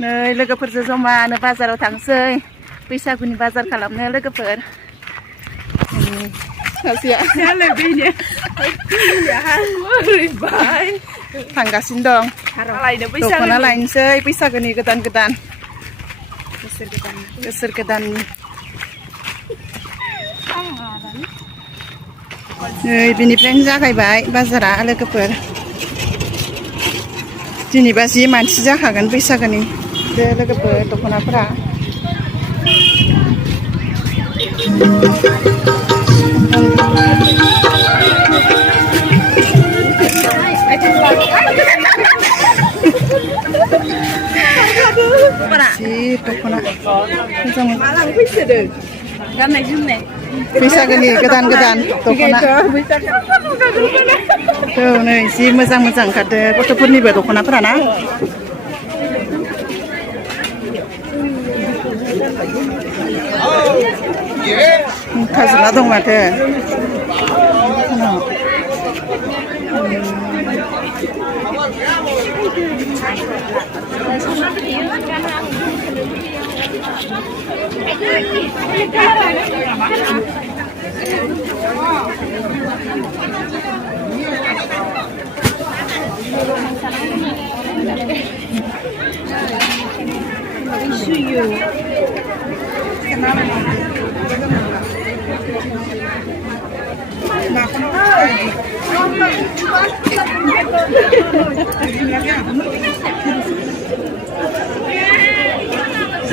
नै लोगोफोरजों जमानो बाजाराव थांसै बैसागुनि बाजार खालामनो लोगोफोर सासेया थांगासिनो दं दख'ना लायनोसै बैसागुनि गोदान बोसोर गोदाननि नै बिनिफ्रायनो जागायबाय बाजारा लोगोफोर दिनैबा जि मानसि जाखागोन बैसागुनि बे लोगोफोर दख'नाफोरा जि दख'ना मोजां गाननाय जोमनाय बैसागुनि गोदान दख'ना औ नै जि मोजां ओंखारदो गथ'फोरनिबो दख'नाफोरा ना खाजोबना दं माथो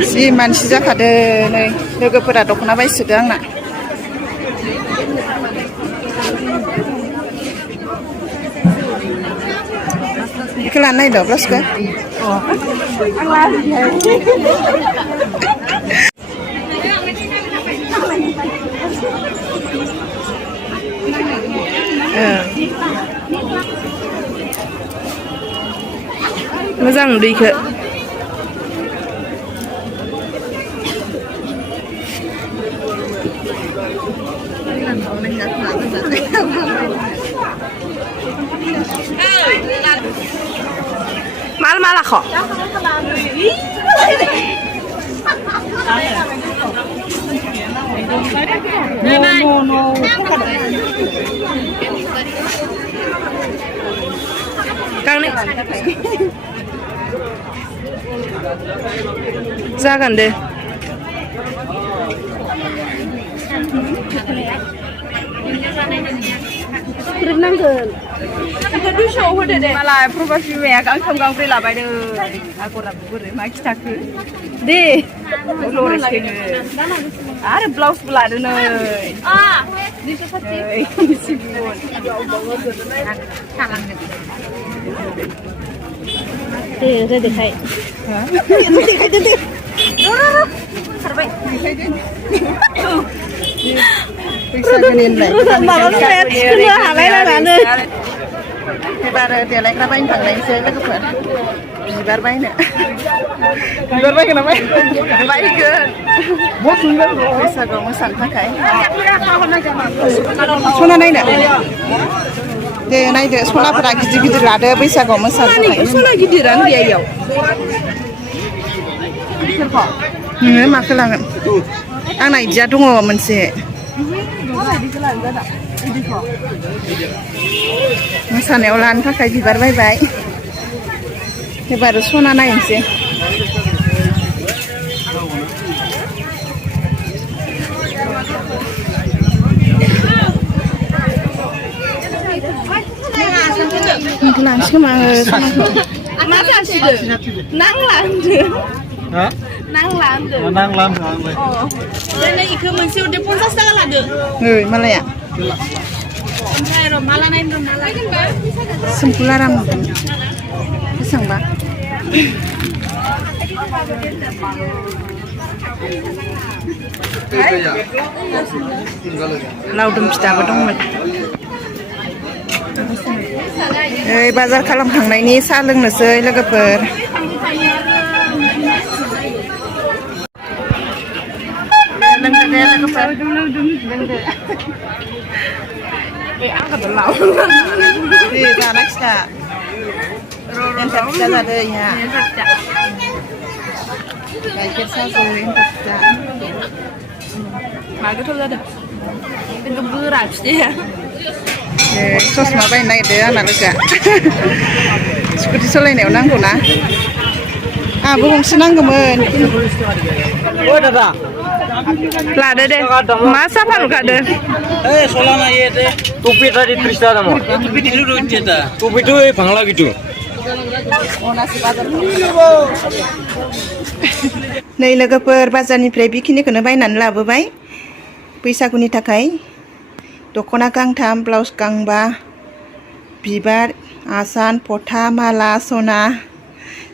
जि मानसि जाखादो नै लोगोफोरा दख'ना बायसोदो आंना बेखौ लानो नागिरदों ब्लाउसखौ मोजां दैखौ माला kok no Kang nih जागोन दे नांगोन बेखौ दुइस'आव होदो दे मालाय प्रबास बिमाया गांथाम गांब्रै लाबायदों आगराबो बोरै मा खिथाखो दे लरेसखौनो आरो ब्लाउसबो लादो नै दे देखाय दे खारबाय बैसागुनि एबार देलायग्रा बायनो थांनायसै लोगोफोर बिबार बायनो बायगोन ना बायगोन बैसागुआव मोसानो थाखाय सना नायनो दे नायदो सनाफोरा गिदिर लादो बैसागुआव मोसानो थाखाय सना गिदिरानो गैया इयाव नोङो माखौ लागोन आंना इदिया दङ मोनसे मोसानायाव लानो थाखाय बिबार बायबाय एबार सना नायनोसै लानोसै खोमा मा जासिदो नांला होनदो नांला होनदो ओमफ्राय इखौ मोनसे हरदो 50 थाखा लादो नै मालाया ओमफ्राय र' माला नायनो र' माला सिम्पोल आराम बेसेबांबा लावदुम फिथाबो दंमोन ओइ बाजार खालामखांनायनि साहा लोंनोसै लोगोफोर लोंदो दे लोगोफोर लोंदो आंखौथ' लाव दे जाना खिथा एन्थाब फिथा जादो इहा गाइखेर साजों एन्थाब फिथा मा गोथाव जादों खिन्थु गोरा फिथाया ससमा बायनो नागिरदों आंना लोगोआ स्कुटि सालायनायाव नांगौना आंहाबो गंसे नांगौमोन लादो दे मा साफा नुखादो नै लोगोफोर बाजारनिफ्राय बेखिनिखौनो बायनानै लाबोबाय बैसागुनि थाखाय दख'ना गांथाम ब्लाउस गांबा बिबार आसान फथा माला सना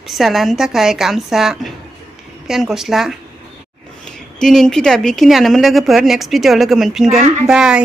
फिसालानि थाखाय गामसा पेन गस्ला दिनैनि भिडिअ'आ बेखिनियानोमोन लोगोफोर नेक्स्ट भिडिअ'आव लोगो मोनफिनगोन बाय